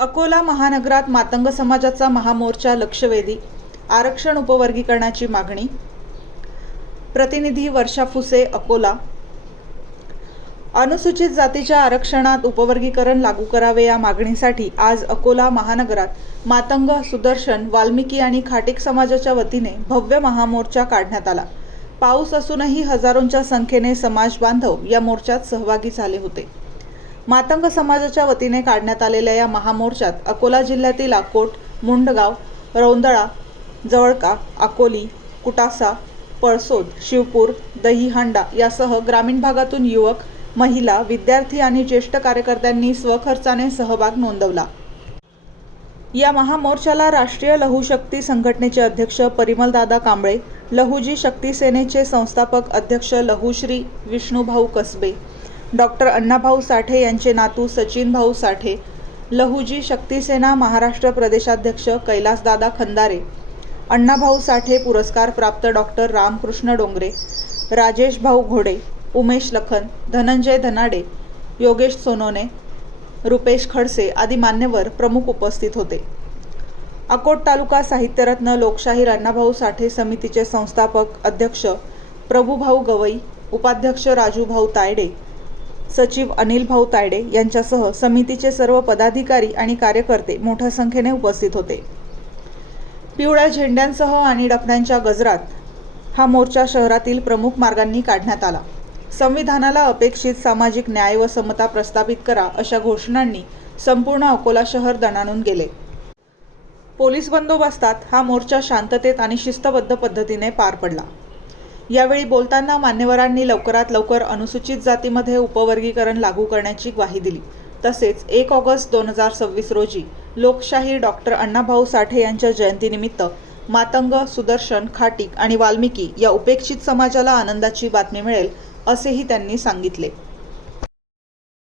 अकोला महानगरात मातंग समाजाचा महामोर्चा लक्षवेधी. आरक्षण उपवर्गीकरणाची मागणी. प्रतिनिधी वर्षा फुसे, अकोला. अनुसूचित जातीच्या आरक्षणात उपवर्गीकरण लागू करावे या मागणीसाठी आज अकोला महानगरात मातंग, सुदर्शन, वाल्मिकी आणि खाटीक समाजाच्या वतीने भव्य महामोर्चा काढण्यात आला. पाऊस असूनही हजारोंच्या संख्येने समाज बांधव या मोर्चात सहभागी झाले होते. मातंग समाजाच्या वतीने काढण्यात आलेल्या या महामोर्चात अकोला जिल्ह्यातील अकोट, मुंडगाव, रौंदळा, जवळका, अकोली, कुटासा, पळसोद, शिवपूर, दहीहांडा यासह ग्रामीण भागातून युवक, महिला, विद्यार्थी आणि ज्येष्ठ कार्यकर्त्यांनी स्वखर्चाने सहभाग नोंदवला. या महामोर्चाला राष्ट्रीय लहुशक्ती संघटनेचे अध्यक्ष परिमलदादा कांबळे, लहुजी शक्ती सेनेचे संस्थापक अध्यक्ष लहुश्री विष्णुभाऊ कसबे, डॉक्टर अण्णाभाऊ साठे यांचे नातू सचिनभाऊ साठे, लहुजी शक्ती सेना महाराष्ट्र प्रदेशाध्यक्ष कैलासदादा खंदारे, अण्णाभाऊ साठे पुरस्कार प्राप्त डॉक्टर रामकृष्ण डोंगरे, राजेश भाऊ घोडे, उमेश लखन, धनंजय धनाडे, योगेश सोनोने, रुपेश खडसे आदी मान्यवर प्रमुख उपस्थित होते. अकोट तालुका साहित्यरत्न लोकशाहीर अण्णाभाऊ साठे समितीचे संस्थापक अध्यक्ष प्रभुभाऊ गवई, उपाध्यक्ष राजूभाऊ तायडे, सचिव अनिलभाऊ तायडे यांच्यासह समितीचे सर्व पदाधिकारी आणि कार्यकर्ते मोठ्या संख्येने उपस्थित होते. पिवळ्या झेंड्यांसह आणि डफण्यांच्या गजरात हा मोर्चा शहरातील प्रमुख मार्गांनी काढण्यात आला. संविधानाला अपेक्षित सामाजिक न्याय व समता प्रस्थापित करा अशा घोषणांनी संपूर्ण अकोला शहर दणाणून गेले. पोलीस बंदोबस्तात हा मोर्चा शांततेत आणि शिस्तबद्ध पद्धतीने पार पडला. यावेळी बोलताना मान्यवरांनी लवकरात लवकर अनुसूचित जातीमध्ये उपवर्गीकरण लागू करण्याची ग्वाही दिली. तसेच 1 ऑगस्ट 2026 रोजी लोकशाहीर डॉक्टर अण्णाभाऊ साठे यांच्या जयंतीनिमित्त मातंग, सुदर्शन, खाटीक आणि वाल्मिकी या उपेक्षित समाजाला आनंदाची बातमी मिळेल असेही त्यांनी सांगितले.